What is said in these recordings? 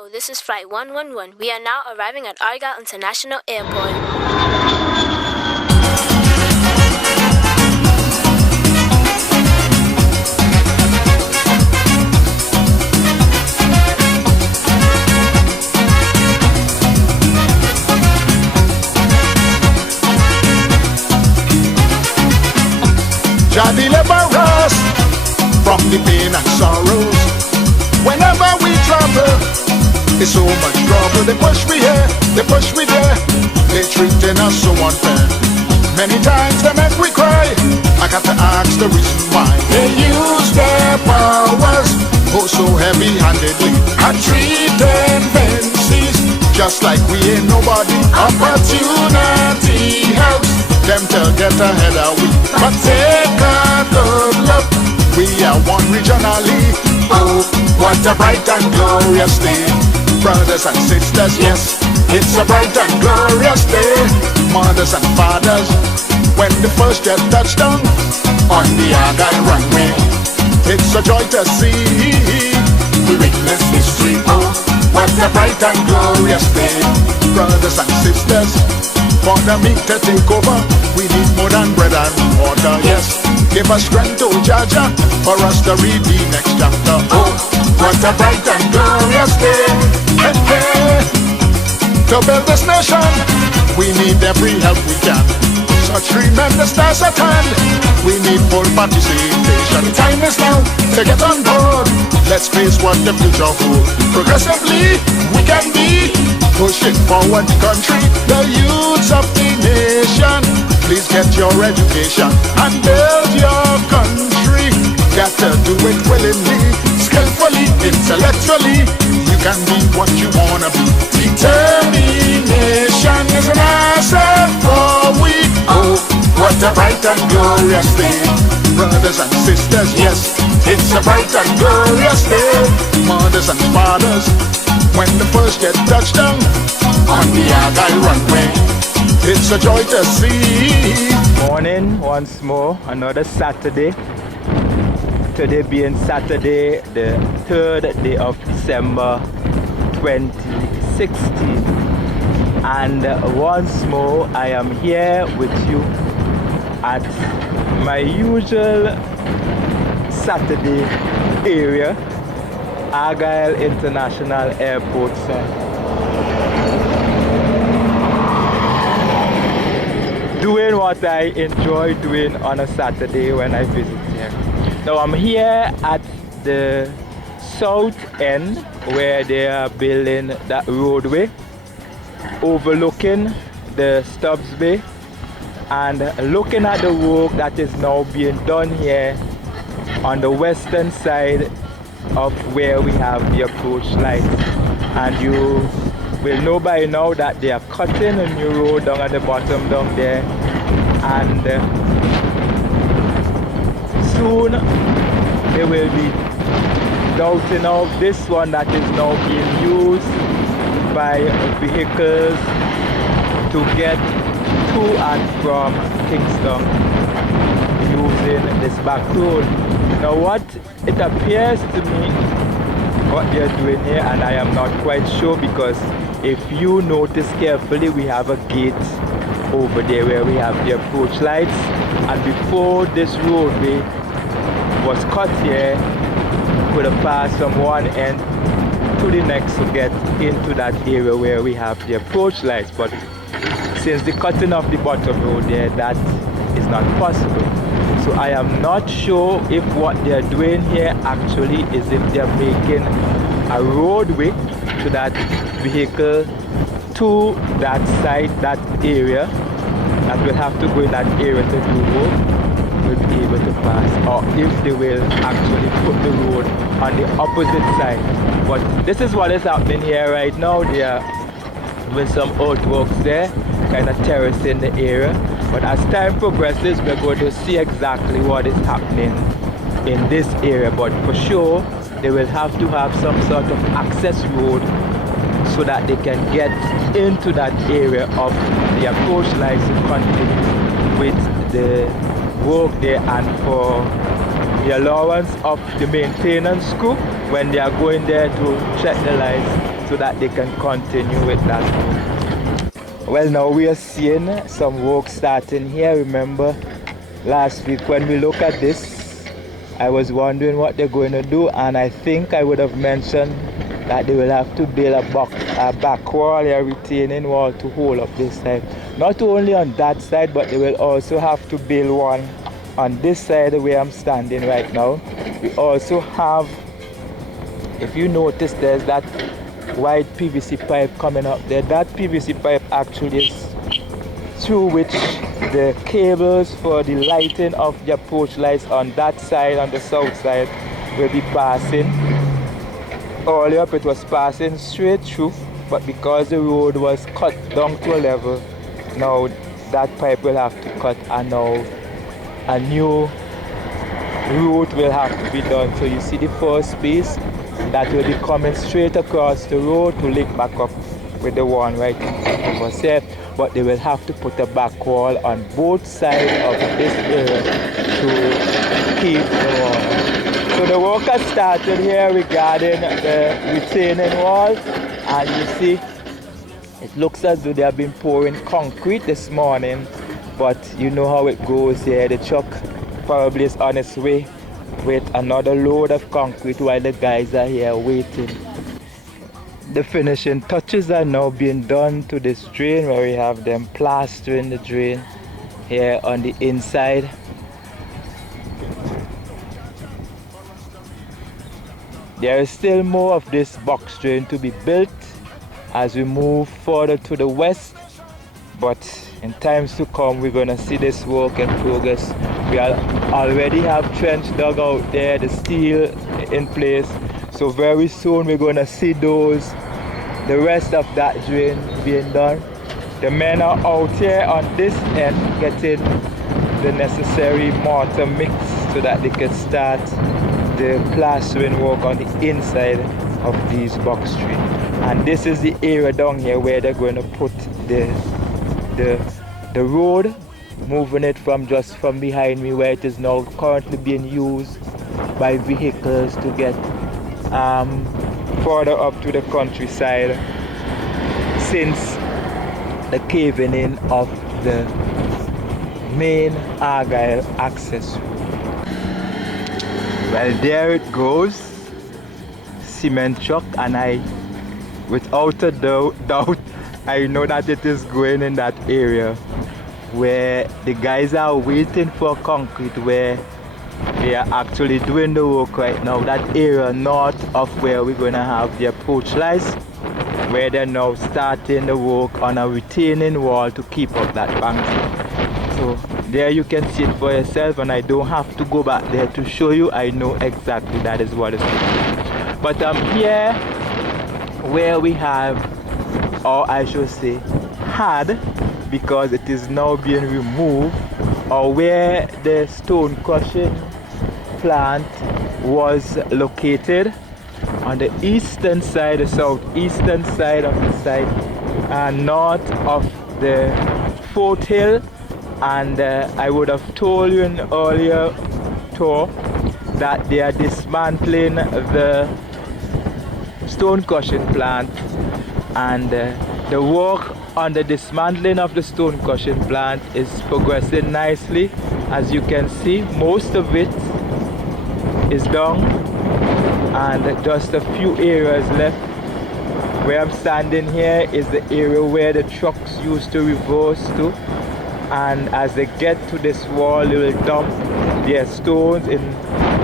Hello, this is Flight 111. We are now arriving at Argyle International Airport. Jah deliver us from the pain and sorrows. Whenever we travel, it's so much trouble. They push me here, they push me there. They treating us so unfair. Many times they make we cry. I got to ask the reason why. They use their powers oh so heavy-handedly and treating fancies just like we ain't nobody. Opportunity helps them to get ahead of we, but take a good look. We are one regionally. Oh, what a bright and glorious day. Brothers and sisters, yes, it's a bright and glorious day. Mothers and fathers, when the first jet touched down on the Argyle runway, it's a joy to see. We witness history. Oh, what a bright and glorious day. Brothers and sisters, for the meat to take over, we need more than bread and water. Yes, give us strength, oh Jaja, for us to read the next chapter. Oh, what a bright and glorious day. Hey, hey. To build this nation, we need every help we can. Such tremendous task at hand, we need full participation. Time is now to get on board. Let's face what the future holds. Progressively, we can be pushing forward the country, the youths of the nation. Please get your education and build your country. Got to do it willingly, skillfully, intellectually. You can be what you wanna be. Determination is an asset for we. Oh, what a bright and glorious day. Brothers and sisters, yes, it's a bright and glorious day. Mothers and fathers, when the first jet touched down on the Argyle runway, it's a joy to see. Morning once more, another Saturday. Today being Saturday, the 3rd day of December 2016. And once more, I am here with you at my usual Saturday area, Argyle International Airport. Doing what I enjoy doing on a Saturday when I visit here. Now I'm here at the south end where they are building that roadway overlooking the Stubbs Bay and looking at the work that is now being done here on the western side of where we have the approach light. And you will know by now that they are cutting a new road down at the bottom down there, and soon they will be doubting out this one that is now being used by vehicles to get to and from Kingston using this back road. Now what it appears to me what they're doing here, and I am not quite sure, because if you notice carefully, we have a gate over there where we have the approach lights, and before this roadway was cut here, we could have passed from one end to the next to get into that area where we have the approach lights. But since the cutting of the bottom road there, that is not possible. So I am not sure if what they're doing here actually is if they're making a roadway to that vehicle to that side, that area, that will have to go in that area to do work, will be able to pass, or if they will actually put the road on the opposite side. But this is what is happening here right now. They are doing some earthworks there, kind of terracing the area. But as time progresses, we're going to see exactly what is happening in this area. But for sure, they will have to have some sort of access road so that they can get into that area of the approach lights to continue with the work there, and for the allowance of the maintenance crew when they are going there to check the lights, so that they can continue with that work. Well, now we are seeing some work starting here. Remember last week when we look at this, I was wondering what they're going to do, and I think I would have mentioned that they will have to build a back wall, a retaining wall to hold up this side. Not only on that side, but they will also have to build one on this side where I'm standing right now. We also have, if you notice, there's that white PVC pipe coming up there. That PVC pipe actually is through which the cables for the lighting of the approach lights on that side, on the south side, will be passing. Earlier it was passing straight through, but because the road was cut down to a level, now that pipe will have to cut, and now a new route will have to be done. So you see the first piece that will be coming straight across the road to link back up with the one right over there. But they will have to put a back wall on both sides of this area to keep the wall. So the work has started here regarding the retaining wall, and you see it looks as though they have been pouring concrete this morning, but you know how it goes here. The truck probably is on its way with another load of concrete while the guys are here waiting. The finishing touches are now being done to this drain, where we have them plastering the drain here on the inside. There is still more of this box drain to be built as we move further to the west, but in times to come we're going to see this work in progress. We already have trench dug out there, the steel in place, so very soon we're going to see the rest of that drain being done. The men are out here on this end getting the necessary mortar mix so that they can start the plastering work on the inside of these box trees. And this is the area down here where they're going to put the road, moving it from just from behind me, where it is now currently being used by vehicles to get further up to the countryside since the caving in of the main Argyle access road. Well, there it goes, cement truck, and I, without a doubt, I know that it is going in that area where the guys are waiting for concrete, where they are actually doing the work right now. That area north of where we're going to have the approach lights, where they're now starting the work on a retaining wall to keep up that bank. So there you can see it for yourself, and I don't have to go back there to show you. I know exactly that is what it's doing. But I'm here where we have, or I should say had, because it is now being removed, or where the stone crushing plant was located on the eastern side, the southeastern side of the site, and north of the foothill. And I would have told you in earlier tour that they are dismantling the stone crushing plant, and the work on the dismantling of the stone crushing plant is progressing nicely. As you can see, most of it is done and just a few areas left. Where I'm standing here is the area where the trucks used to reverse to, and as they get to this wall they will dump their stones in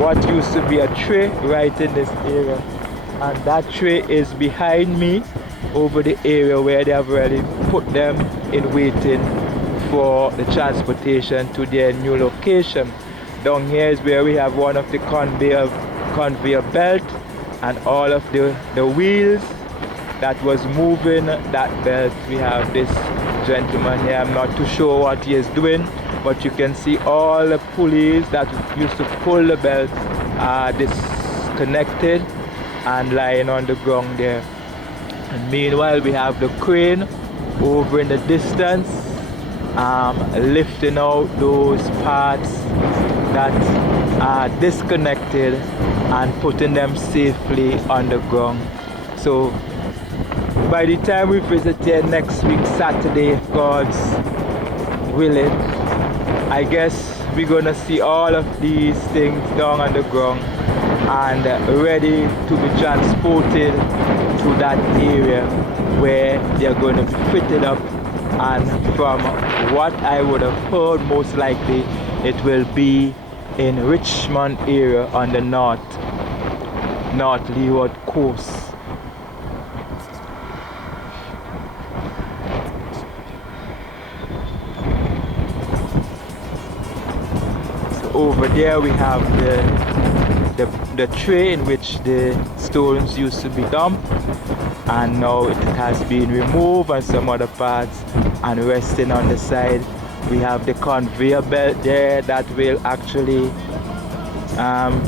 what used to be a tray right in this area, and that tray is behind me over the area where they have already put them in waiting for the transportation to their new location. Down here is where we have one of the conveyor belt and all of the wheels that was moving that belt. We have this gentleman here, I'm not too sure what he is doing, but you can see all the pulleys that used to pull the belt are disconnected and lying on the ground there. And meanwhile we have the crane over in the distance, lifting out those parts that are disconnected and putting them safely on the ground. So by the time we visit here next week, Saturday, if God's willing, I guess we're gonna see all of these things down on the ground and ready to be transported to that area where they're going to be fitted up. And from what I would have heard, most likely it will be in Richmond area on the north leeward coast. So over there we have the tray in which the stones used to be dumped, and now it has been removed and some other parts and resting on the side. We have the conveyor belt there that will actually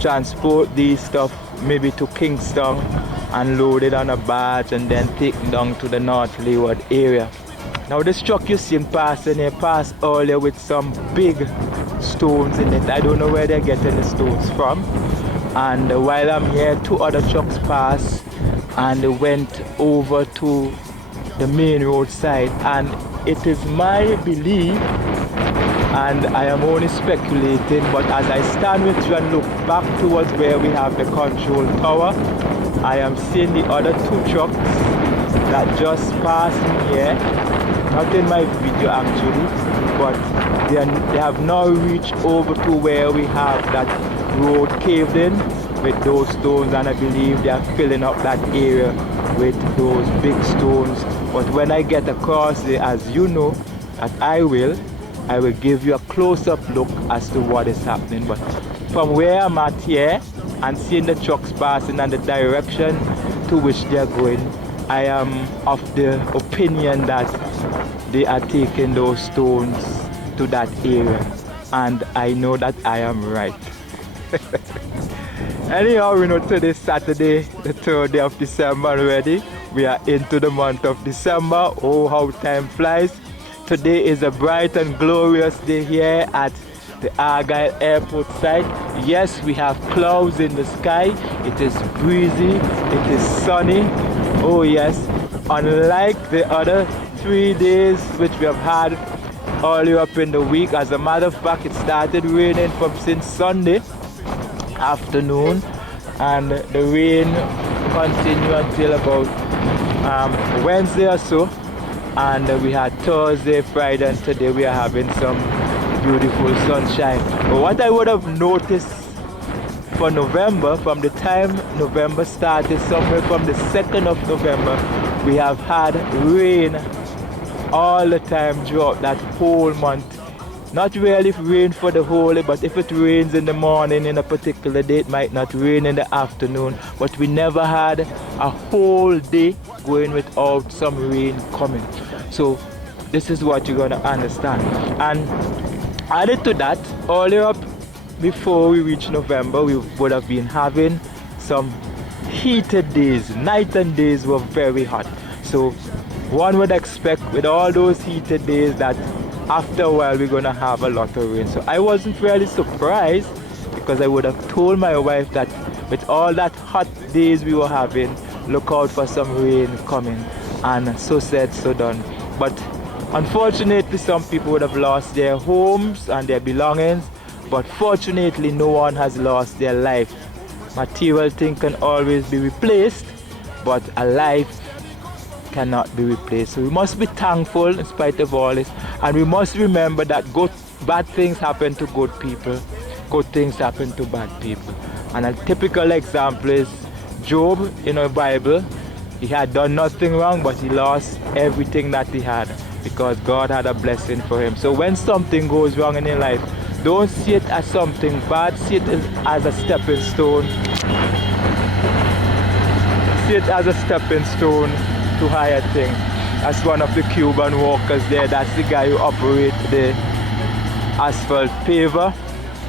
transport these stuff maybe to Kingston and load it on a barge and then take it down to the North Leeward area. Now this truck you seen passing here passed earlier with some big stones in it. I don't know where they're getting the stones from. And while I'm here, 2 other trucks passed and they went over to the main road side, and it is my belief, and I am only speculating, but as I stand with you and look back towards where we have the control tower, I am seeing the other 2 trucks that just passed me here, not in my video actually, but they have now reached over to where we have that road caved in with those stones, and I believe they are filling up that area with those big stones. But when I get across there, as you know that I will give you a close-up look as to what is happening. But from where I'm at here and seeing the trucks passing and the direction to which they are going, I am of the opinion that they are taking those stones to that area, and I know that I am right. Anyhow, we know today is Saturday, the 3rd day of December already. We are into the month of December. Oh, how time flies. Today is a bright and glorious day here at the Argyle airport site. Yes, we have clouds in the sky. It is breezy, it is sunny. Oh yes, unlike the other 3 days which we have had earlier up in the week. As a matter of fact, it started raining from since Sunday afternoon, and the rain continued until about Wednesday or so, and we had Thursday, Friday, and today we are having some beautiful sunshine. But what I would have noticed for November, from the time November started, somewhere from the 2nd of November, we have had rain all the time throughout that whole month. Not really rain for the whole day, but if it rains in the morning in a particular day, it might not rain in the afternoon. But we never had a whole day going without some rain coming. So this is what you're going to understand. And added to that, earlier up before we reach November, we would have been having some heated days. Night and days were very hot. So one would expect with all those heated days that after a while we're gonna have a lot of rain. So I wasn't really surprised, because I would have told my wife that with all that hot days we were having, look out for some rain coming, and so said, so done. But unfortunately, some people would have lost their homes and their belongings, but fortunately no one has lost their life. Material things can always be replaced, but a life cannot be replaced. So we must be thankful in spite of all this, and we must remember that bad things happen to good people, good things happen to bad people. And a typical example is Job in the Bible. He had done nothing wrong, but he lost everything that he had because God had a blessing for him. So when something goes wrong in your life, don't see it as something bad, see it as a stepping stone. See it as a stepping stone to higher things. That's one of the Cuban workers there. That's the guy who operates the asphalt paver.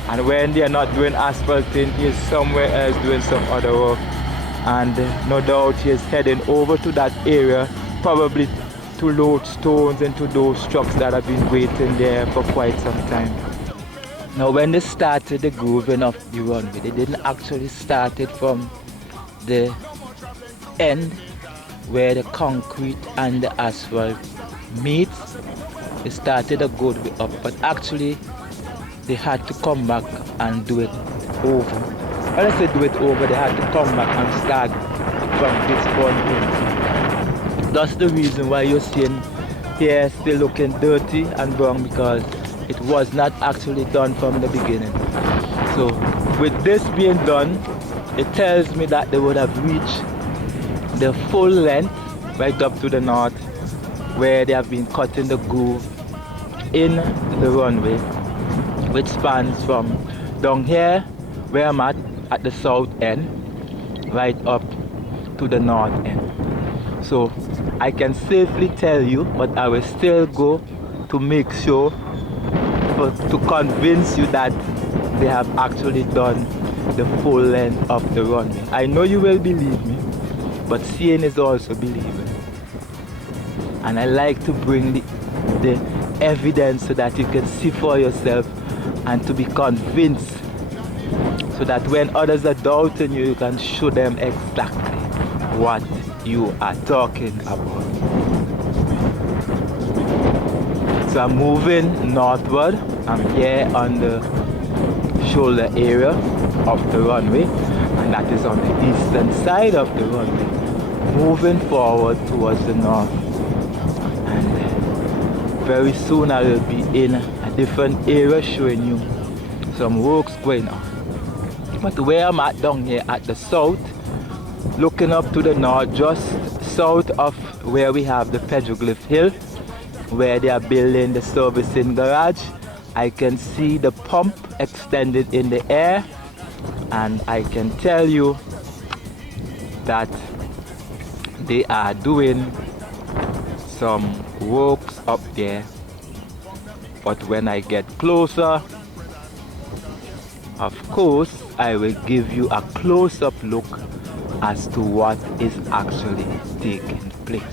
And when they are not doing asphalting, he is somewhere else doing some other work. And no doubt he is heading over to that area, probably to load stones into those trucks that have been waiting there for quite some time. Now when they started the grooving of the runway, they didn't actually start it from the end where the concrete and the asphalt meet. It started a good way up, but actually they had to come back and do it over. When I say do it over, they had to come back and start from this point in. That's the reason why you're seeing here still looking dirty and brown, because it was not actually done from the beginning. So with this being done, it tells me that they would have reached the full length right up to the north, where they have been cutting the groove in the runway, which spans from down here where I'm at the south end, right up to the north end. So I can safely tell you, but I will still go to make sure, to convince you that they have actually done the full length of the runway. I know you will believe me, but seeing is also believing. And I like to bring the evidence so that you can see for yourself and to be convinced, so that when others are doubting you, you can show them exactly what you are talking about. So I'm moving northward. I'm here on the shoulder area of the runway, and that is on the eastern side of the runway, moving forward towards the north. And very soon I will be in a different area showing you some works going on. But where I'm at down here at the south, looking up to the north, just south of where we have the Petroglyph Hill, where they are building the servicing garage, I can see the pump extended in the air, and I can tell you that they are doing some works up there. But when I get closer, of course, I will give you a close-up look as to what is actually taking place.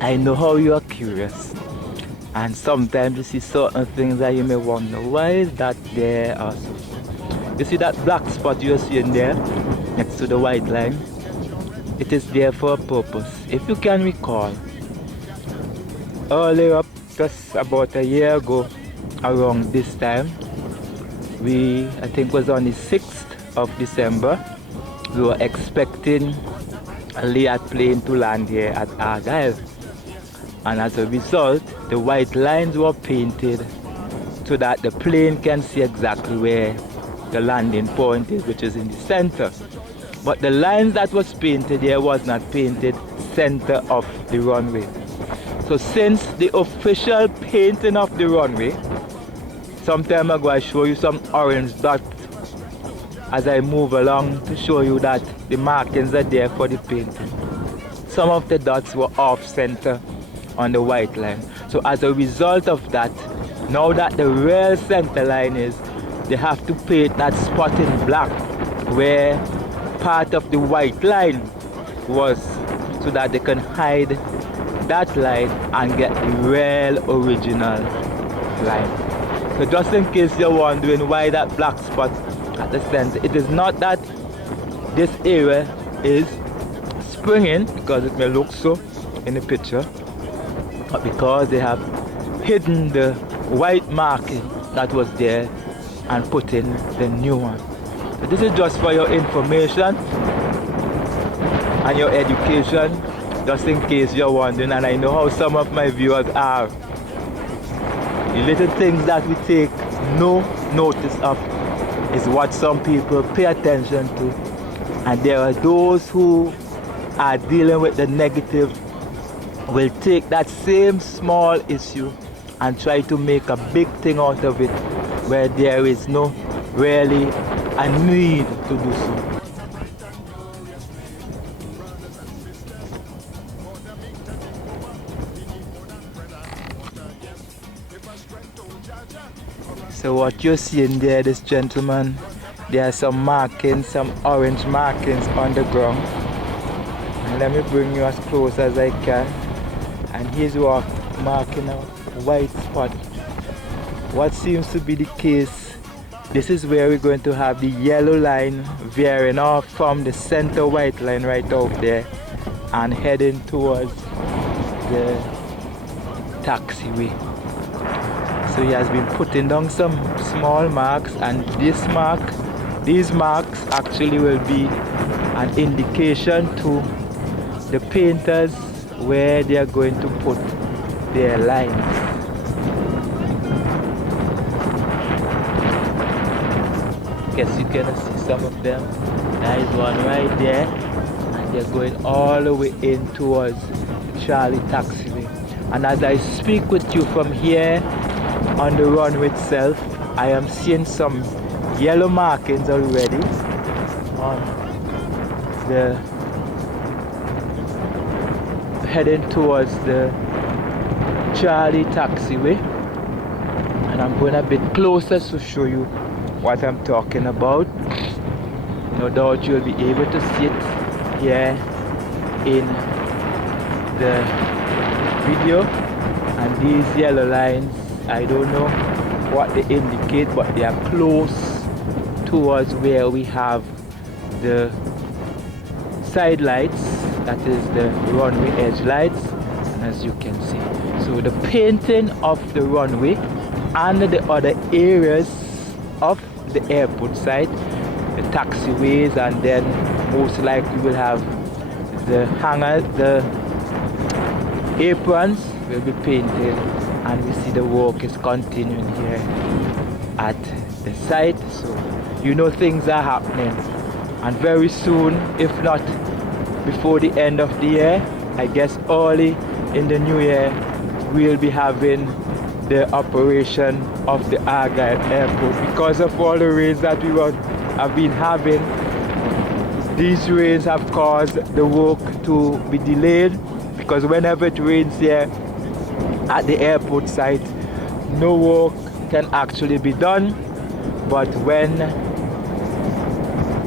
I know how you are curious, and sometimes you see certain things that you may wonder, why is that there or so? You see that black spot you're seeing there next to the white line? It is there for a purpose. If you can recall, earlier up, just about a year ago, around this time, I think it was on the 6th of December, we were expecting a Lear plane to land here at Argyle. And as a result, the white lines were painted so that the plane can see exactly where the landing point is, which is in the center. But the lines that was painted here was not painted center of the runway. So since the official painting of the runway, some time ago I show you some orange dots as I move along to show you that the markings are there for the painting. Some of the dots were off center on the white line. So as a result of that, now that the real center line is, they have to paint that spot in black where part of the white line was, so that they can hide that line and get the real original line. So just in case you're wondering why that black spot at the center, it is not that this area is springing, because it may look so in the picture, but because they have hidden the white marking that was there and put in the new one. So this is just for your information and your education, just in case you're wondering, and I know how some of my viewers are. The little things that we take no notice of is what some people pay attention to, and there are those who are dealing with the negative, will take that same small issue and try to make a big thing out of it, where there is no really a need to do so. So what you're seeing there, this gentleman, there are some markings, some orange markings on the ground. And let me bring you as close as I can. And he's marking a white spot what seems to be the case, this is where we're going to have the yellow line veering off from the center white line right out there and heading towards the taxiway. So he has been putting down some small marks, and these marks actually will be an indication to the painters where they are going to put their lines. Guess you can see some of them. There is one right there, and they're going all the way in towards the Charlie Taxiway. And as I speak with you from here on the runway itself, I am seeing some yellow markings already on the heading towards the Charlie Taxiway, and I'm going a bit closer to show you what I'm talking about. No doubt you'll be able to see it here in the video. And these yellow lines, I don't know what they indicate, but they are close towards where we have the side lights, that is the runway edge lights. And as you can see, so the painting of the runway and the other areas of the airport side, the taxiways, and then most likely we'll have the hangars, the aprons will be painted, and we see the work is continuing here at the site. So you know things are happening, and very soon, if not before the end of the year, I guess early in the new year, we'll be having the operation of the Argyle airport. Because of all the rains that we have been having, these rains have caused the work to be delayed, because whenever it rains here at the airport site, no work can actually be done. But when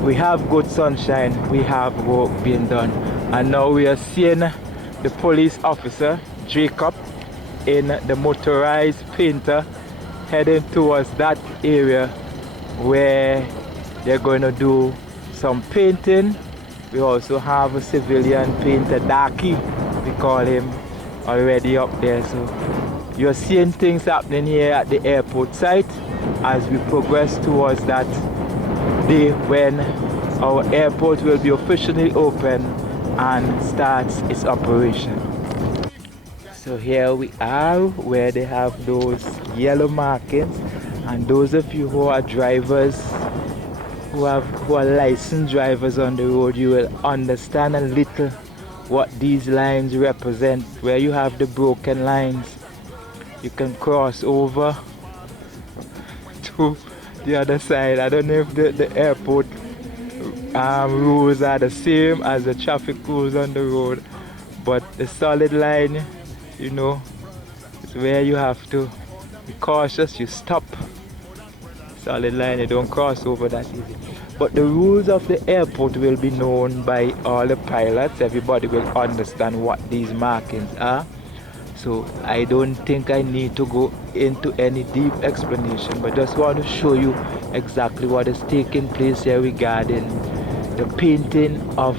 we have good sunshine, we have work being done. And now we are seeing the police officer Jacob in the motorized painter heading towards that area where they're going to do some painting. We also have a civilian painter, Darky, we call him, already up there. So you're seeing things happening here at the airport site as we progress towards that day when our airport will be officially open and starts its operation. So here we are where they have those yellow markings, and those of you who are drivers, who are licensed drivers on the road, you will understand a little what these lines represent. Where you have the broken lines, you can cross over to the other side. I don't know if the airport rules are the same as the traffic rules on the road, but the solid line, you know, it's where you have to be cautious. You stop. Solid line, you don't cross over that easy. But the rules of the airport will be known by all the pilots. Everybody will understand what these markings are. So I don't think I need to go into any deep explanation, but just want to show you exactly what is taking place here regarding the painting of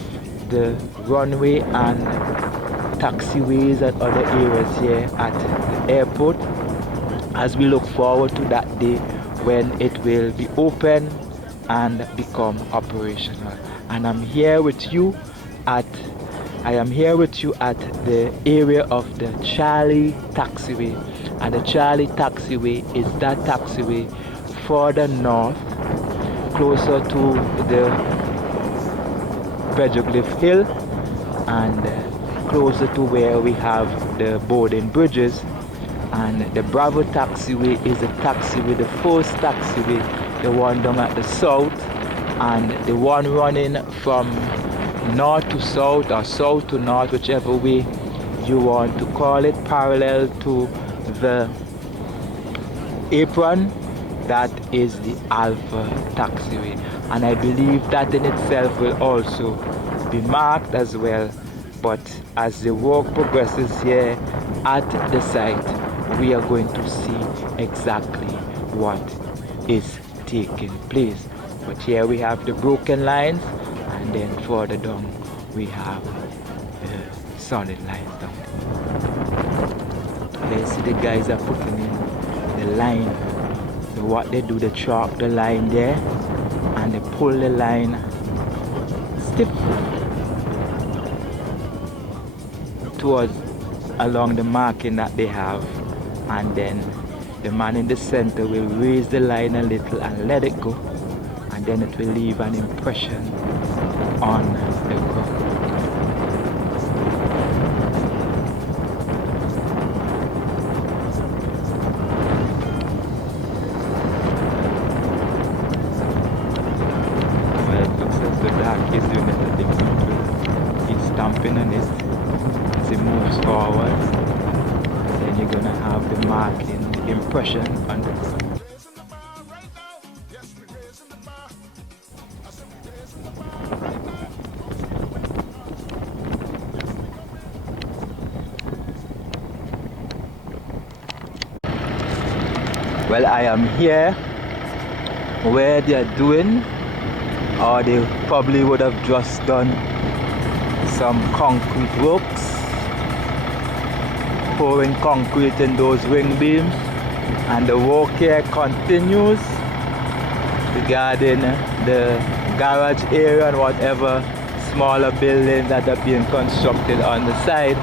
the runway and taxiways and other areas here at the airport, as we look forward to that day when it will be open and become operational. And I am here with you at the area of the Charlie Taxiway. And the Charlie Taxiway is that taxiway further north, closer to the Petroglyph Hill, and closer to where we have the boarding bridges. And the Bravo Taxiway is a taxiway, the first taxiway, the one down at the south, and the one running from north to south or south to north, whichever way you want to call it, parallel to the apron. That is the Alpha Taxiway, and I believe that in itself will also be marked as well. But as the work progresses here at the site, we are going to see exactly what is taking place. But here we have the broken lines, and then further down we have the solid lines down there. Let's see, the guys are putting in the line. So what they do, they chalk the line there and they pull the line stiff towards along the marking that they have, and then the man in the center will raise the line a little and let it go, and then it will leave an impression on the ground. Well, it looks as though Dark is doing it. I think he's stamping on it as he moves forward. Then you're gonna have the marking, the impression on the ground. Well, I am here where they are doing, or they probably would have just done some concrete works, pouring concrete in those ring beams, and the work here continues regarding the garage area and whatever smaller buildings that are being constructed on the side.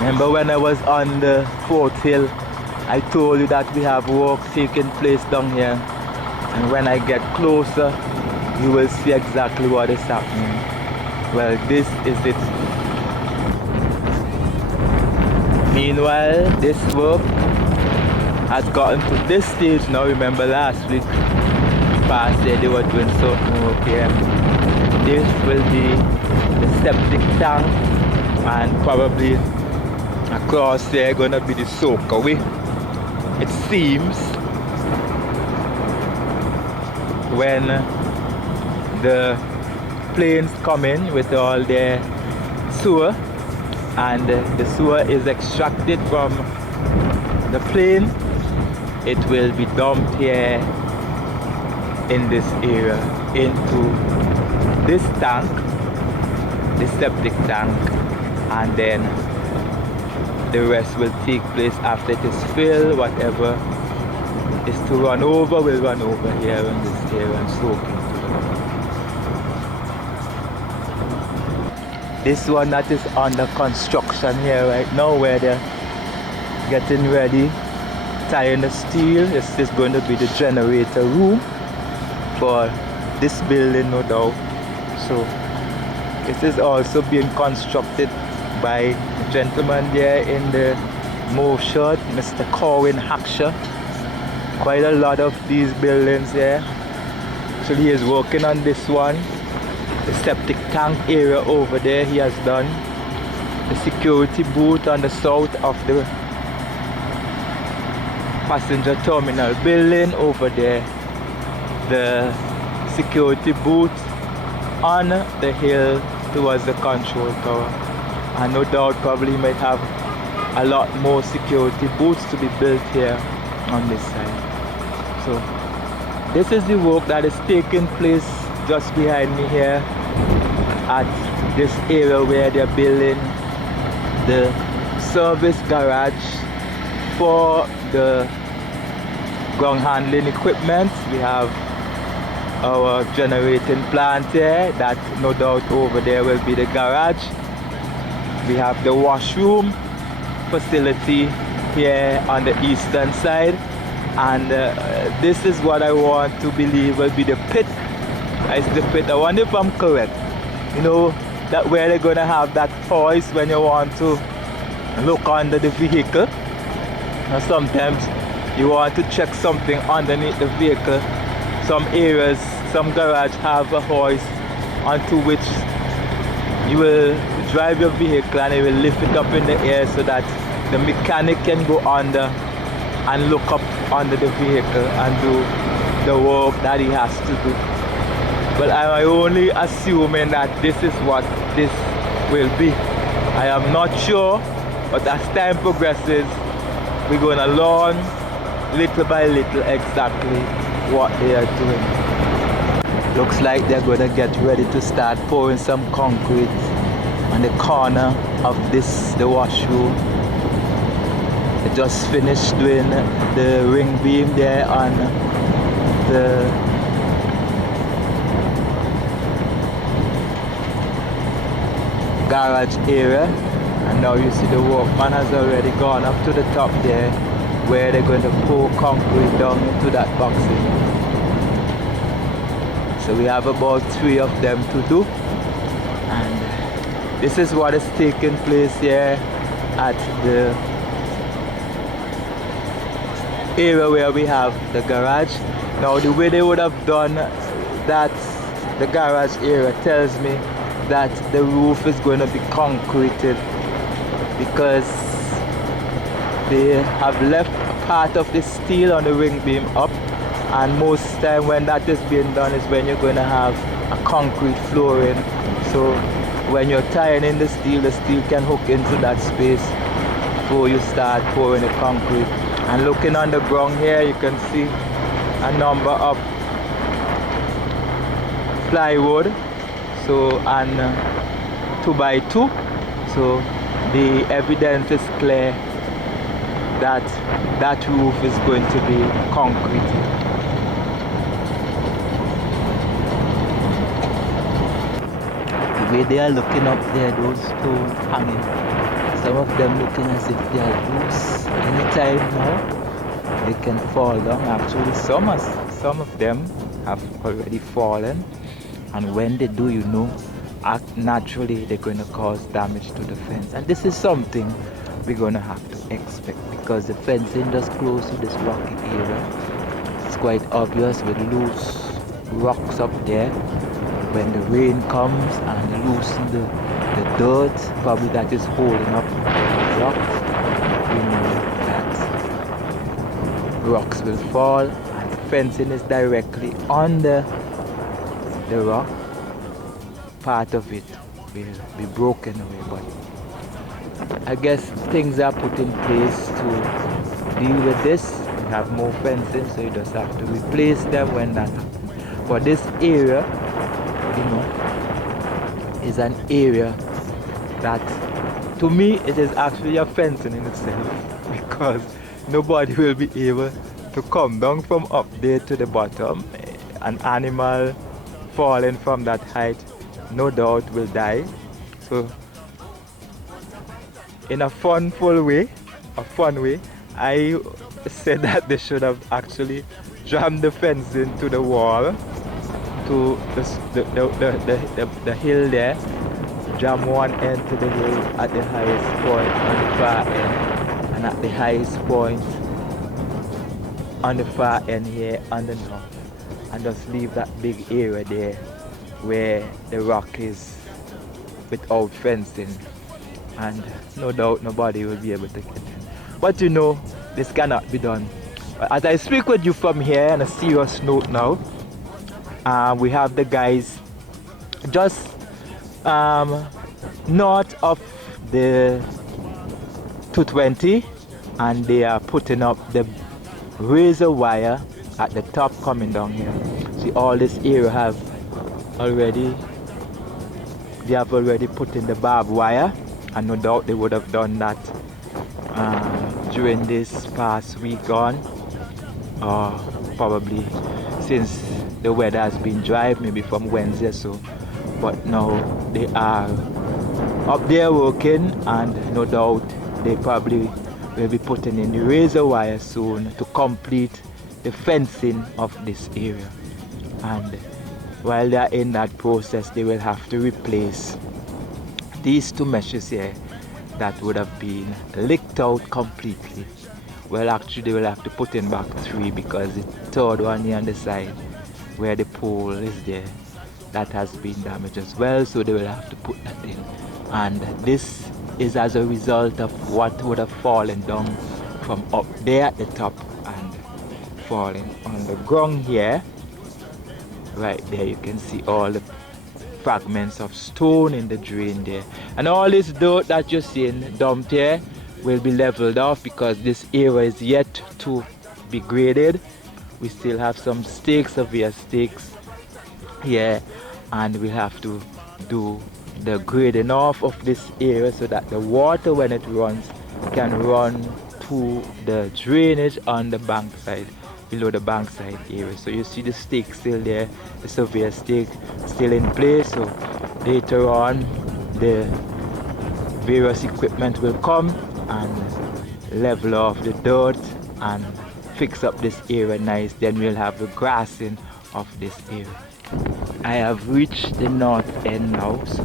Remember when I was on the fourth hill, I told you that we have work taking place down here, and when I get closer you will see exactly what is happening. Well, this is it. Meanwhile, this work has gotten to this stage now. Remember last week past there they were doing certain work here. This will be the septic tank, and probably across there gonna be the soakaway. It seems when the planes come in with all their sewer, and the sewer is extracted from the plane, it will be dumped here in this area into this tank, the septic tank, and then the rest will take place after it is filled. Whatever is to run over will run over here in this area and soak into it. This one that is under construction here right now, where they're getting ready, tying the steel. This is going to be the generator room for this building, no doubt. So this is also being constructed by the gentleman there in the mauve shirt, Mr. Corwin Hackshaw. Quite a lot of these buildings here. So he is working on this one. The septic tank area over there he has done. The security booth on the south of the passenger terminal building over there. The security booth on the hill towards the control tower. And no doubt probably might have a lot more security booths to be built here on this side. So this is the work that is taking place just behind me here at this area where they're building the service garage for the ground handling equipment. We have our generating plant here, that no doubt over there will be the garage. We have the washroom facility here on the eastern side, and this is what I want to believe will be the pit. It's the pit. I wonder if I'm correct. You know, that where they're gonna have that hoist when you want to look under the vehicle. And sometimes you want to check something underneath the vehicle. Some areas, some garage have a hoist onto which you will drive your vehicle and it will lift it up in the air so that the mechanic can go under and look up under the vehicle and do the work that he has to do. But I'm only assuming that this is what this will be. I am not sure, but as time progresses, we're going to learn little by little exactly what they are doing. Looks like they're going to get ready to start pouring some concrete on the corner of the washroom. They just finished doing the ring beam there on the garage area, and now you see the workman has already gone up to the top there where they're going to pour concrete down into that boxing. So we have about 3 of them to do, and this is what is taking place here at the area where we have the garage. Now the way they would have done that, the garage area tells me that the roof is going to be concreted, because they have left a part of the steel on the ring beam up, and most time when that is being done is when you're going to have a concrete flooring. So when you're tying in the steel can hook into that space before you start pouring the concrete. And looking on the ground here, you can see a number of plywood, so and 2x2. So the evidence is clear that that roof is going to be concrete. The way they are looking up there, those stones hanging, some of them looking as if they are loose. Anytime now they can fall down. Actually some of them have already fallen, and when they do, you know, naturally they're going to cause damage to the fence. And this is something we're going to have to expect, because the fencing just close to this rocky area. It's quite obvious with loose rocks up there. When the rain comes and loosen the dirt, probably that is holding up the rocks, you know that rocks will fall, and the fencing is directly under the rock. Part of it will be broken away, but I guess things are put in place to deal with this. We have more fencing, so you just have to replace them when that happens. But this area, you know, is an area that, to me, it is actually a fencing in itself, because nobody will be able to come down from up there to the bottom. An animal falling from that height, no doubt, will die. So in a fun way, I said that they should have actually jammed the fence into the wall, to the hill there, jam one end to the hill at the highest point on the far end, and at the highest point on the far end here on the north, and just leave that big area there where the rock is without fencing, and no doubt nobody will be able to get in. But you know, this cannot be done. As I speak with you from here, on a serious note now, we have the guys just north of the 220, and they are putting up the razor wire at the top coming down here. See, all this area they have already put in the barbed wire, and no doubt they would have done that during this past week or probably since the weather has been dry, maybe from Wednesday or so. But now they are up there working, and no doubt they probably will be putting in the razor wire soon to complete the fencing of this area. And while they are in that process, they will have to replace these 2 meshes here that would have been licked out completely. Well, actually they will have to put in back 3, because the third one here on the side where the pole is there, that has been damaged as well, so they will have to put that in. And this is as a result of what would have fallen down from up there at the top and falling on the ground here. Right there you can see all the fragments of stone in the drain there. And all this dirt that you're seeing dumped here will be leveled off because this area is yet to be graded. We still have some stakes, severe stakes here, and we have to do the grading off of this area so that the water, when it runs, can run to the drainage on the bank side, below the bank side area. So you see the stake still there, the severe stake still in place. So later on the various equipment will come and level off the dirt and fix up this area nice. Then we'll have the grassing of this area. I have reached the north end now, so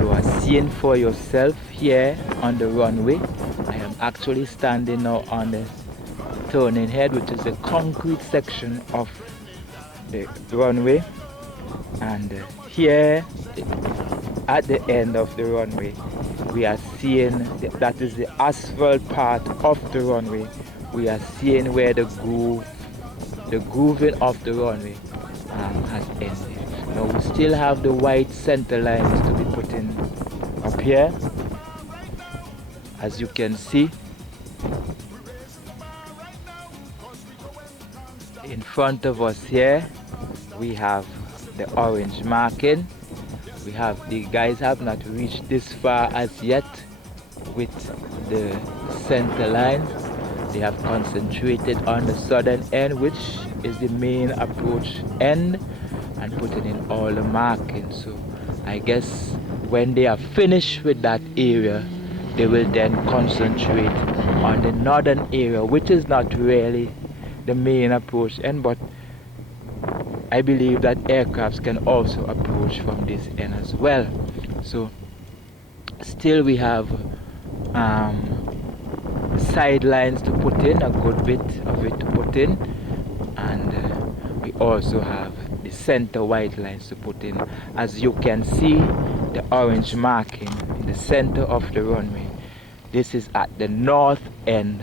you are seeing for yourself here on the runway. I am actually standing now on the turning head, which is the concrete section of the runway, and here at the end of the runway we are seeing that is the asphalt part of the runway. We are seeing where the grooving of the runway has ended. Now we still have the white center lines to be put in up here. As you can see, in front of us here we have the orange marking. The guys have not reached this far as yet with the center lines. They have concentrated on the southern end, which is the main approach end, and putting in all the markings. So I guess when they are finished with that area, they will then concentrate on the northern area, which is not really the main approach end, but I believe that aircrafts can also approach from this end as well. So still we have sidelines to put in, a good bit of it to put in, and we also have the center white lines to put in. As you can see, the orange marking in the center of the runway. This is at the north end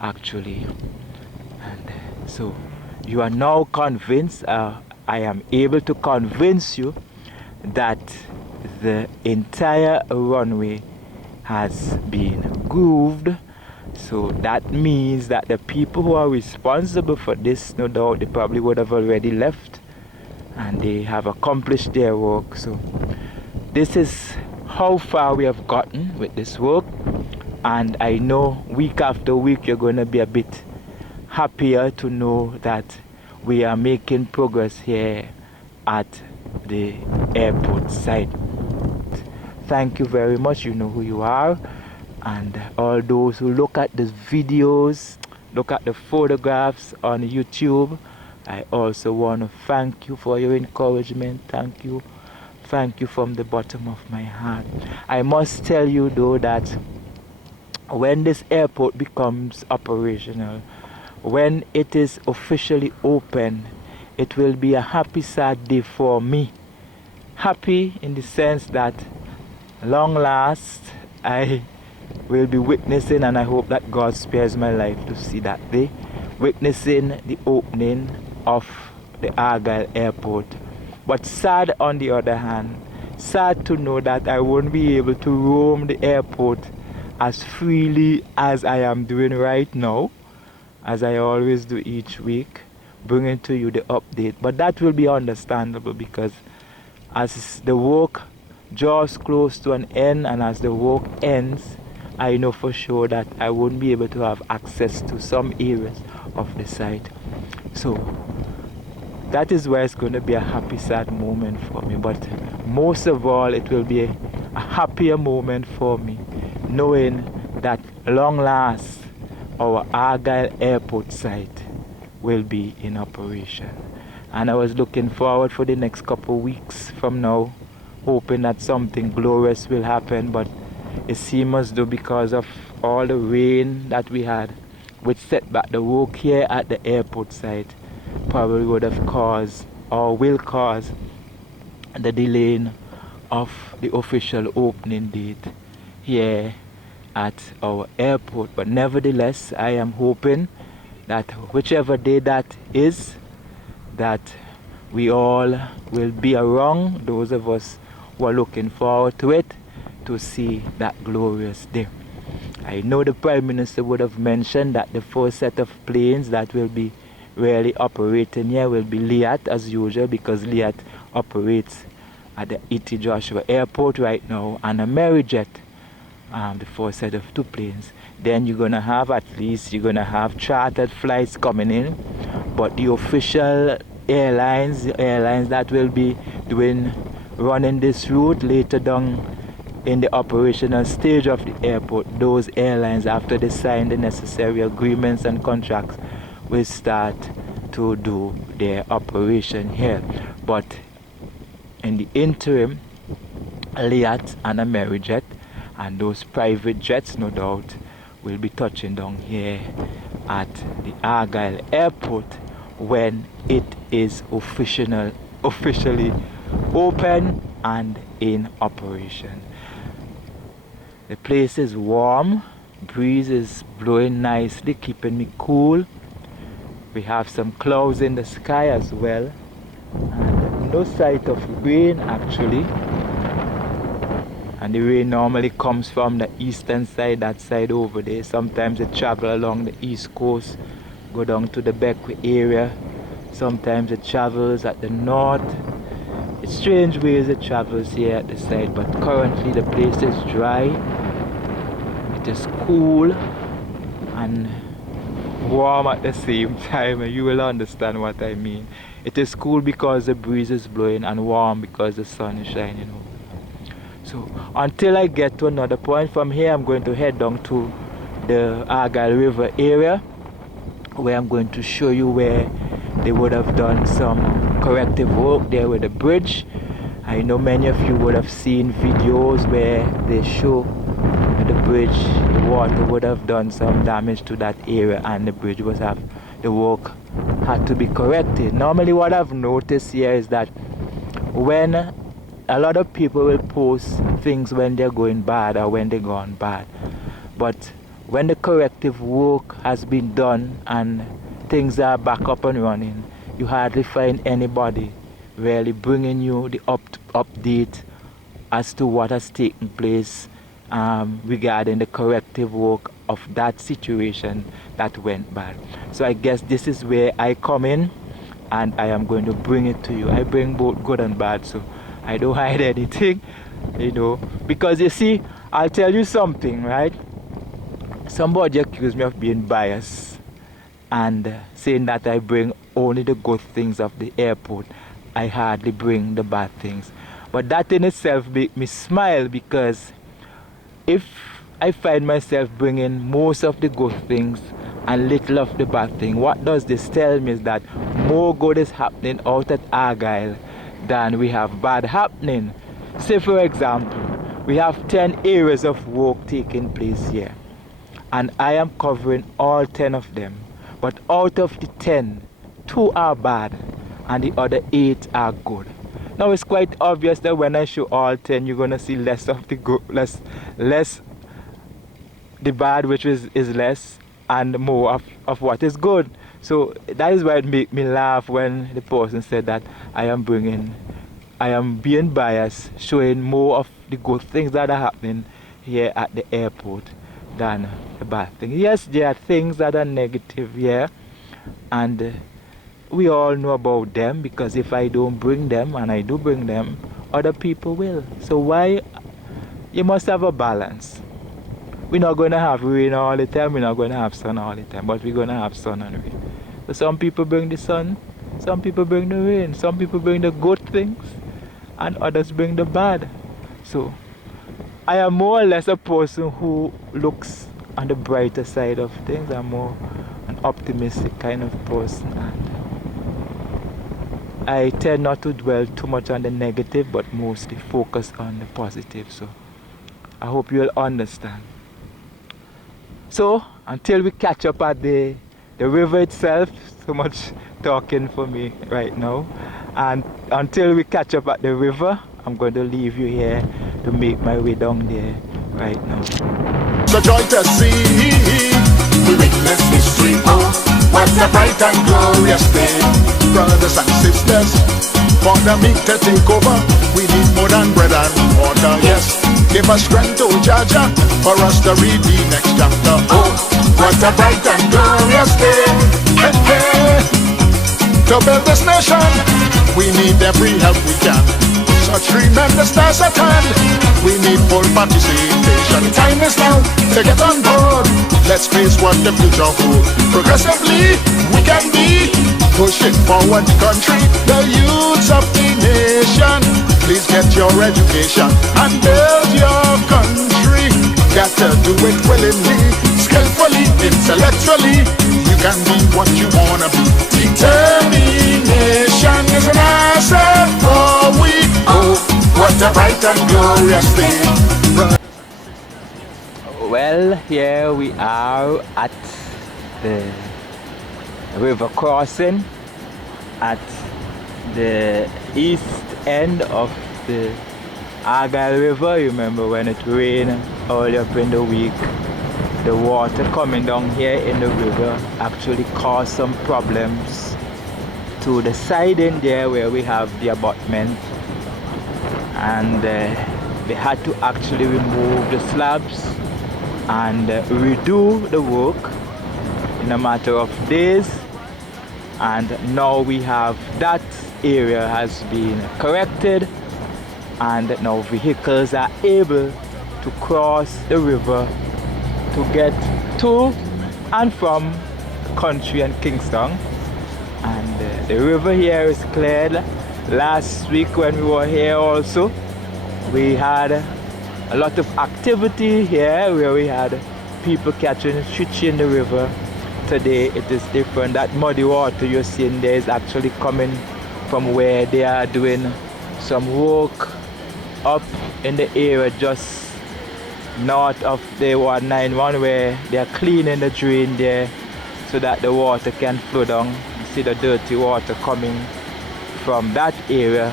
actually, and so you are now convinced, I am able to convince you that the entire runway has been grooved. So that means that the people who are responsible for this, no doubt they probably would have already left and they have accomplished their work. So this is how far we have gotten with this work, and I know week after week you're going to be a bit happier to know that we are making progress here at the airport site. Thank you very much. You know who you are, and all those who look at the videos, look at the photographs on YouTube, I also want to thank you for your encouragement. Thank you from the bottom of my heart. I must tell you though that when this airport becomes operational, when it is officially open, it will be a happy, sad day for me. Happy in the sense that long last I will be witnessing, and I hope that God spares my life to see that day, witnessing the opening of the Argyle airport. But sad on the other hand, sad to know that I won't be able to roam the airport as freely as I am doing right now, as I always do each week, bringing to you the update. But that will be understandable because as the work draws close to an end and as the work ends, I know for sure that I won't be able to have access to some areas of the site. So that is where it's going to be a happy, sad moment for me. But most of all, it will be a happier moment for me knowing that long last our Argyle airport site will be in operation. And I was looking forward for the next couple of weeks from now, hoping that something glorious will happen, but it seems as though because of all the rain that we had, which set back the work here at the airport site, probably would have caused or will cause the delaying of the official opening date here at our airport. But nevertheless, I am hoping that whichever day that is, that we all will be around, those of us who are looking forward to it, to see that glorious day. I know the Prime Minister would have mentioned that the first set of planes that will be really operating here will be Liat as usual, because Liat operates at the E.T. Joshua Airport right now, and a Amerijet, the first set of 2 planes. Then you're gonna have, at least you're gonna have chartered flights coming in, but the official airlines, the airlines that will be running this route later down in the operational stage of the airport, those airlines, after they sign the necessary agreements and contracts, will start to do their operation here. But in the interim, Liat and Amerijet and those private jets, no doubt, will be touching down here at the Argyle airport when it is officially open and in operation. The place is warm, breeze is blowing nicely, keeping me cool. We have some clouds in the sky as well, and no sight of rain actually. And the rain normally comes from the eastern side, that side over there. Sometimes it travels along the east coast, go down to the Beckwith area. Sometimes it travels at the north. It's strange ways it travels here at the side, but currently the place is dry. It is cool and warm at the same time, and you will understand what I mean. It is cool because the breeze is blowing, and warm because the sun is shining over. So until I get to another point from here, I'm going to head down to the Argyle River area, where I'm going to show you where they would have done some corrective work there with the bridge. I know many of you would have seen videos where they show the bridge, the water would have done some damage to that area, and the bridge the work had to be corrected. Normally what I've noticed here is that when a lot of people will post things when they're going bad or when they're gone bad, but when the corrective work has been done and things are back up and running, you hardly find anybody really bringing you the update as to what has taken place regarding the corrective work of that situation that went bad. So I guess this is where I come in, and I am going to bring it to you. I bring both good and bad, so I don't hide anything, you know, because you see, I'll tell you something, right? Somebody accused me of being biased and saying that I bring only the good things of the airport. I hardly bring the bad things. But that in itself makes me smile, because if I find myself bringing most of the good things and little of the bad thing, what does this tell me is that more good is happening out at Argyle than we have bad happening. Say for example, we have 10 areas of work taking place here, and I am covering all 10 of them. But out of the 10, 2 are bad and the other 8 are good. Now it's quite obvious that when I show all 10, you're gonna see less of the good, less the bad, which is less, and more of what is good. So that is why it made me laugh when the person said that I am being biased, showing more of the good things that are happening here at the airport than the bad things. Yes, there are things that are negative here, and we all know about them, because if I don't bring them, and I do bring them, other people will. So why? You must have a balance. We're not going to have rain all the time, we're not going to have sun all the time, but we're going to have sun and rain. So some people bring the sun, some people bring the rain, some people bring the good things, and others bring the bad. So I am more or less a person who looks on the brighter side of things. I'm more an optimistic kind of person, and I tend not to dwell too much on the negative, but mostly focus on the positive. So I hope you'll understand. So until we catch up at the river itself, so much talking for me right now, and until we catch up at the river, I'm going to leave you here to make my way down there right now. So joy to see, we witness history. what a bright and glorious day. Brothers and sisters, for the meek to take over, we need more than bread and water, yes. Give us strength, oh Jaja, for us to read the next chapter. Oh, what a bright and glorious day. Hey, hey. To build this nation, we need every help we can. Such tremendous task at hand, we need full participation. Time is now to get on board. Let's face what the future holds. Progressively, we can be pushing forward the country, the youths of the nation. Please get your education and build your country. Got to do it willingly, skillfully, intellectually. You can be what you wanna be. Determination is an asset for we. Oh, what a bright and glorious day. Well, here we are at the river crossing at the east end of the Argyle River. You remember when it rained earlier up in the week, the water coming down here in the river actually caused some problems to the siding there where we have the abutment, and they had to actually remove the slabs and redo the work in a matter of days, and now we have that area has been corrected, and now vehicles are able to cross the river to get to and from country and Kingston. And the river here is cleared. Last week when we were here also, we had a lot of activity here where we had people catching fish in the river. Today it is different. That muddy water you're seeing there is actually coming from where they are doing some work up in the area just north of the 191 where they are cleaning the drain there so that the water can flow down. You see the dirty water coming from that area,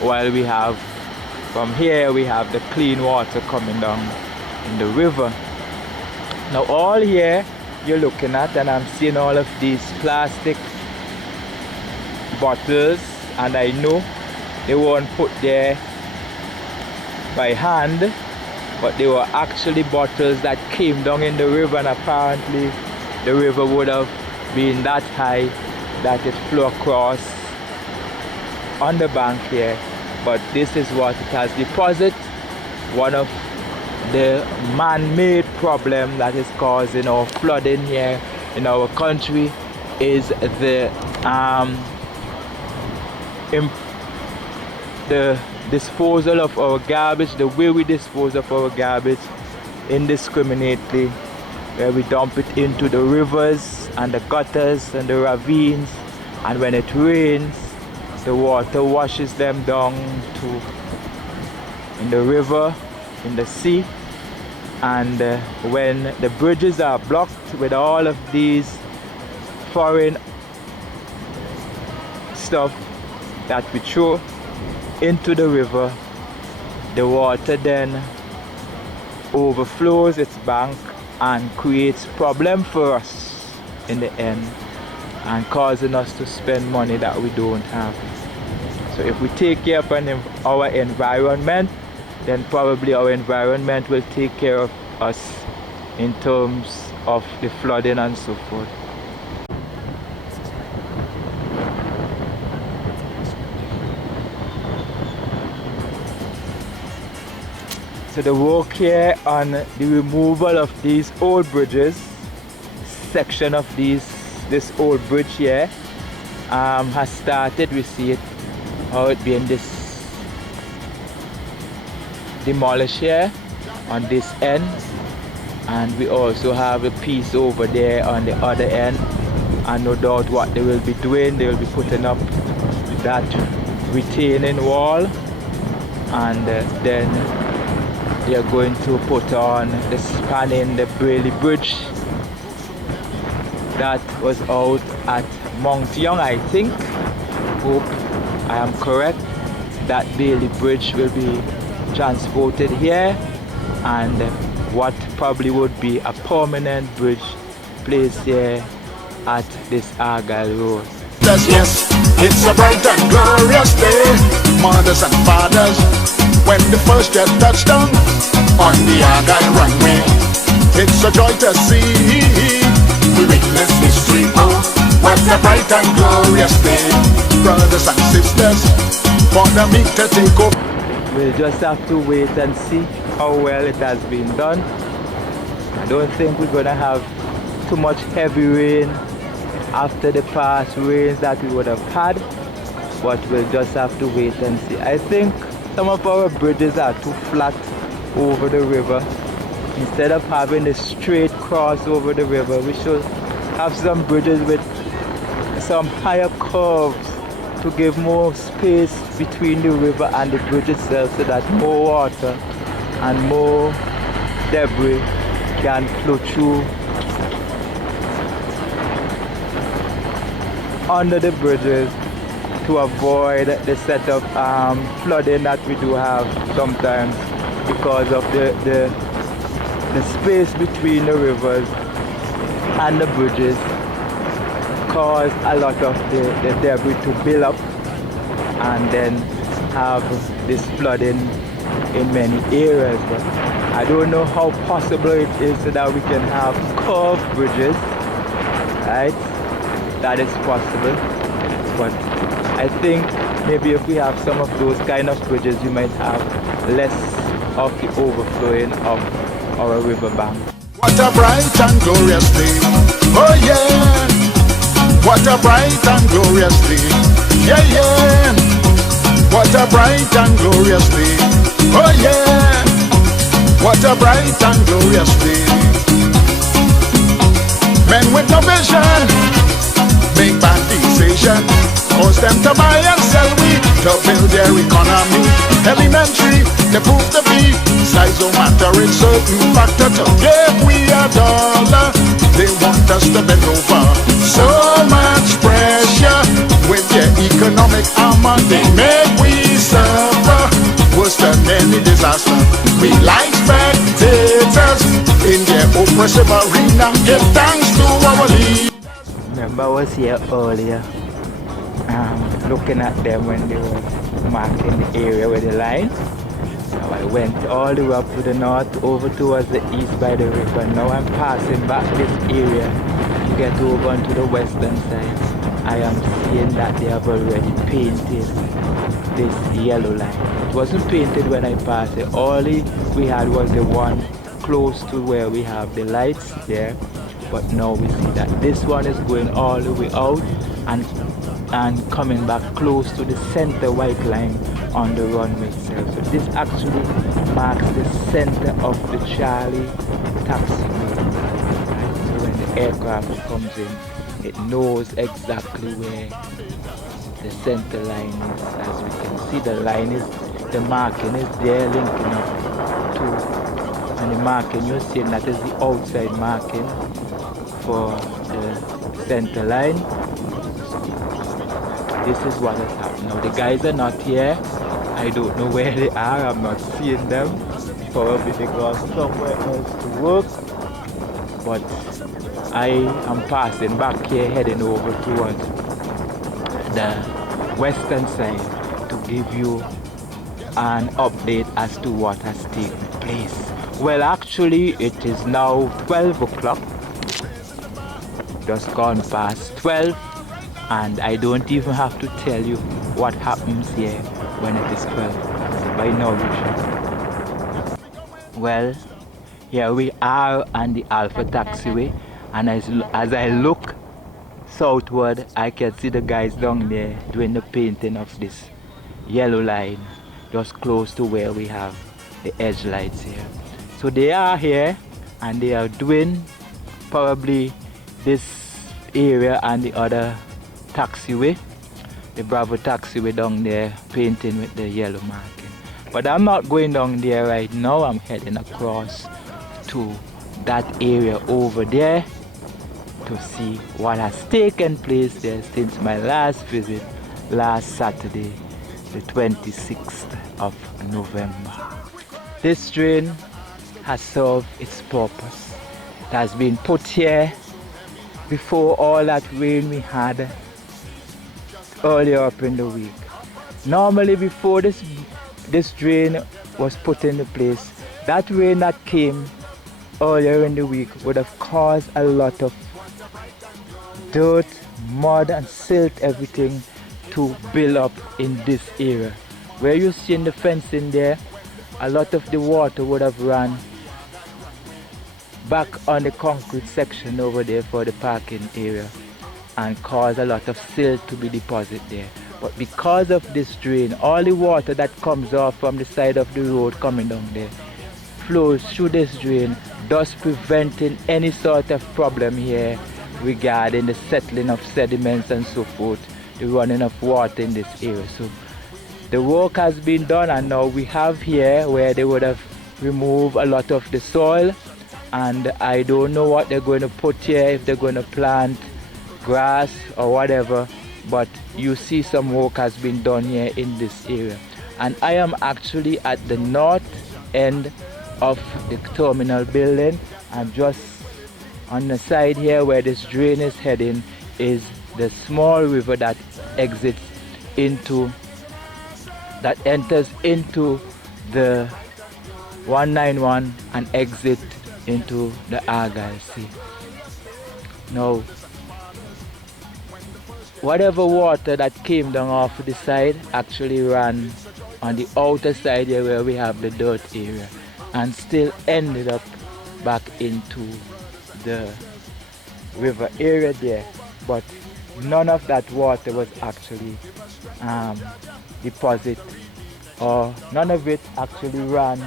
while we have from here we have the clean water coming down in the river. Now all here you're looking at, and I'm seeing all of these plastic bottles, and I know they weren't put there by hand, but they were actually bottles that came down in the river, and apparently the river would have been that high that it flew across on the bank here. But this is what it has deposited. One of the man-made problem that is causing our flooding here in our country is the disposal of our garbage, the way we dispose of our garbage indiscriminately, where we dump it into the rivers and the gutters and the ravines, and when it rains the water washes them down to in the river, in the sea. And when the bridges are blocked with all of these foreign stuff that we throw into the river, the water then overflows its bank and creates problem for us in the end, and causing us to spend money that we don't have. So if we take care of our environment, then probably our environment will take care of us in terms of the flooding and so forth. So the work here on the removal of these old bridges, section of this old bridge here, has started. We see it, how it being demolished here on this end, and we also have a piece over there on the other end, and no doubt what they will be doing, they will be putting up that retaining wall, and then they are going to put on the spanning the Bailey Bridge that was out at Mount Young, I think. Hope I am correct. That Bailey Bridge will be transported here, and what probably would be a permanent bridge placed here at this Argyle road. Yes, it's a bright and glorious day, mothers and fathers, when the first jet touched down on the Argyle runway. It's a joy to see, we witness history. Oh, what a bright and glorious day, brothers and sisters, for the meek to take over. We'll just have to wait and see how well it has been done. I don't think we're gonna have too much heavy rain after the past rains that we would have had, but we'll just have to wait and see. I think some of our bridges are too flat over the river. Instead of having a straight cross over the river, we should have some bridges with some higher curves to give more space between the river and the bridge itself, so that more water and more debris can flow through under the bridges to avoid the set of flooding that we do have sometimes because of the space between the rivers and the bridges cause a lot of the debris to build up and then have this flooding in many areas. But I don't know how possible it is so that we can have curved bridges, right? That is possible, but I think maybe if we have some of those kind of bridges, you might have less of the overflowing of our riverbank. What a bright and glorious day, oh yeah. What a bright and glorious day, yeah, yeah. What a bright and glorious day, oh yeah. What a bright and glorious day. Men with no vision make bad decisions, cause them to buy and sell we to build their economy. Elementary, they prove to be size don't matter, it's certain factor to give we a dollar. They want us to bend over. So much pressure with their economic armor, they make we suffer worse than any disaster. We like spectators in their oppressive arena. Give thanks to our leaders. Remember I was here earlier looking at them when they were marking the area with the line. Now I went all the way up to the north over towards the east by the river. Now I'm passing back this area to get over onto the western side. I am seeing that they have already painted this yellow line. It wasn't painted when I passed it. All we had was the one close to where we have the lights there. But now we see that this one is going all the way out and coming back close to the center white line on the runway itself. So this actually marks the center of the Charlie Taxiway. Right? So when the aircraft comes in, it knows exactly where the center line is. As we can see, the marking is there linking up to, and the marking you're seeing, that is the outside marking for the center line. This is what has happened. Now the guys are not here. I don't know where they are. I'm not seeing them. Probably they go somewhere else to work. But I am passing back here, heading over towards the western side to give you an update as to what has taken place. Well, actually it is now 12 o'clock. Just gone past 12, and I don't even have to tell you what happens here when it is 12. By now you should. Well, here we are on the Alpha Taxiway, and as I look southward, I can see the guys down there doing the painting of this yellow line just close to where we have the edge lights here. So they are here and they are doing probably this area and the other taxiway, the Bravo Taxiway down there, painting with the yellow marking. But I'm not going down there right now. I'm heading across to that area over there to see what has taken place there since my last visit last Saturday, the 26th of November. This drain has served its purpose. It has been put here before all that rain we had earlier up in the week. Normally before this drain was put into place, that rain that came earlier in the week would have caused a lot of dirt, mud and silt, everything to build up in this area. Where you see in the fencing there, a lot of the water would have run back on the concrete section over there for the parking area and caused a lot of silt to be deposited there. But because of this drain, all the water that comes off from the side of the road coming down there flows through this drain, thus preventing any sort of problem here regarding the settling of sediments and so forth, the running of water in this area. So the work has been done, and now we have here where they would have removed a lot of the soil, and I don't know what they're going to put here, if they're going to plant grass or whatever, but you see some work has been done here in this area. And I am actually at the north end of the terminal building, and just on the side here where this drain is heading is the small river that exits into, that enters into the 191 and exit into the Argyle Sea. Now, whatever water that came down off the side actually ran on the outer side here where we have the dirt area, and still ended up back into the river area there, but none of that water was actually deposited, or none of it actually ran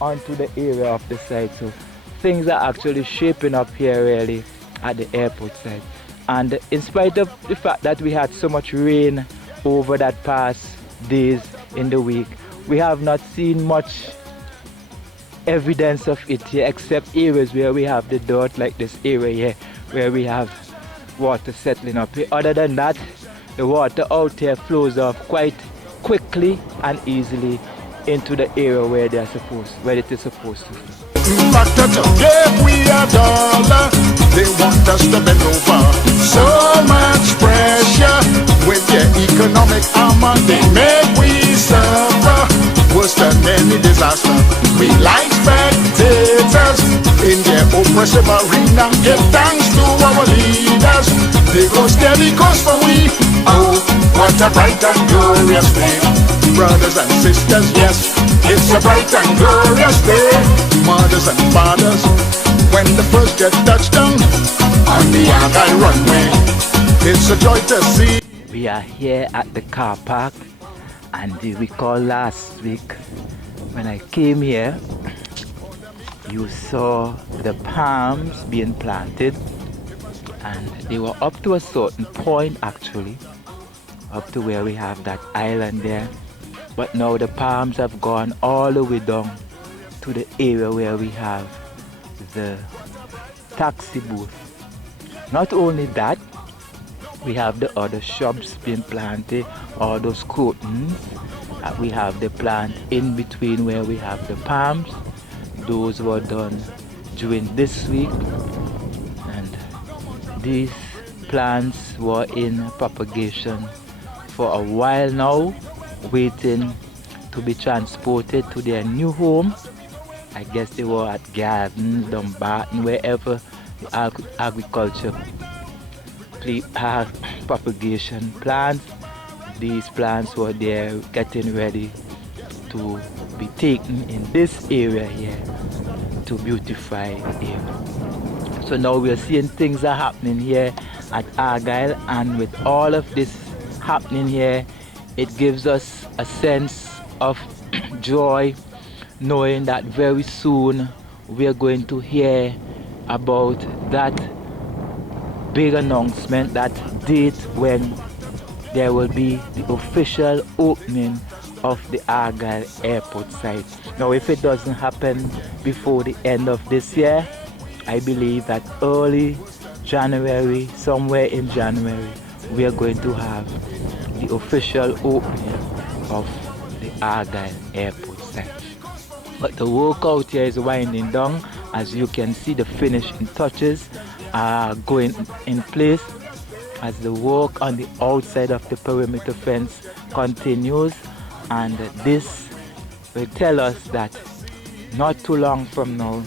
onto the area of the site. So things are actually shaping up here really at the airport side. And in spite of the fact that we had so much rain over that past days in the week, we have not seen much evidence of it here, except areas where we have the dirt, like this area here where we have water settling up here. Other than that, the water out here flows off quite quickly and easily into the area where it is supposed to. Factor to give we a dollar, they want us to bend over. So much pressure with their economic armor, they make we suffer worse than any disaster. We like spectators in their oppressive arena. Give thanks to our leaders, they go steady cause for we. Oh, what a bright and glorious day, brothers and sisters, yes, it's a bright and glorious day. Mothers and fathers, when the first jet touched down on the Argyle runway, it's a joy to see. We are here at the car park, and do you recall last week when I came here, you saw the palms being planted, and they were up to a certain point actually, up to where we have that island there. But now the palms have gone all the way down to the area where we have the taxi booth. Not only that, we have the other shrubs being planted, all those curtains. We have the plant in between where we have the palms. Those were done during this week, and these plants were in propagation for a while now, waiting to be transported to their new home. I guess they were at Gardens, Dumbarton, wherever the agriculture propagation plants. These plants were there getting ready to be taken in this area here to beautify the area. So now we are seeing things are happening here at Argyle, and with all of this happening here, it gives us a sense of joy, knowing that very soon we are going to hear about that big announcement, that date when there will be the official opening of the Argyle airport site. Now, if it doesn't happen before the end of this year, I believe that early January, somewhere in January, we are going to have the official opening of the Argyle airport site. But the work out here is winding down. As you can see, the finishing touches going in place as the work on the outside of the perimeter fence continues, and this will tell us that not too long from now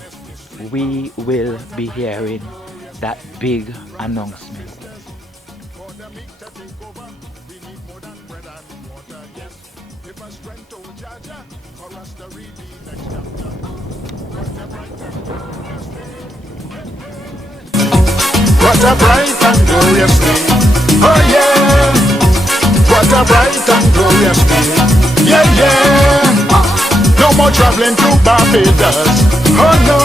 we will be hearing that big announcement. What a bright and glorious day. Oh yeah. What a bright and glorious day. Yeah, yeah. No more traveling to Barbados. Oh no.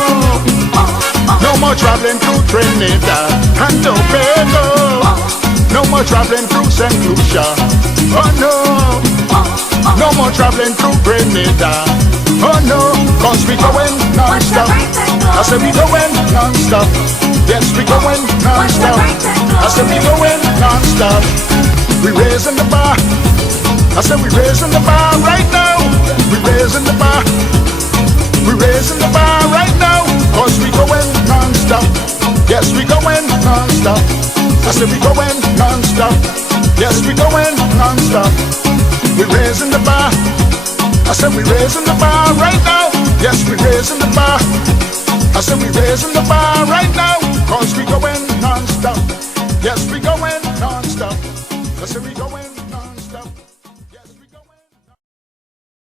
No more traveling to Trinidad and Tobago. No more traveling to St. Lucia. Oh no. No more traveling to Grenada. Oh no. Cause we going non-stop. I said we going non-stop. Yes, we going non-stop. I said we going non-stop. We raising the bar. I said we raising the bar right now. We raising the bar. We raising the bar right now. Cause we going non-stop. Yes, we going non-stop. I said we going non-stop. Yes, we going non-stop. We raising the bar. I said we raising the bar right now. Yes, we raising the bar. I said we raising the bar right now. Cause we going non-stop. Yes, we going non-stop. I said we going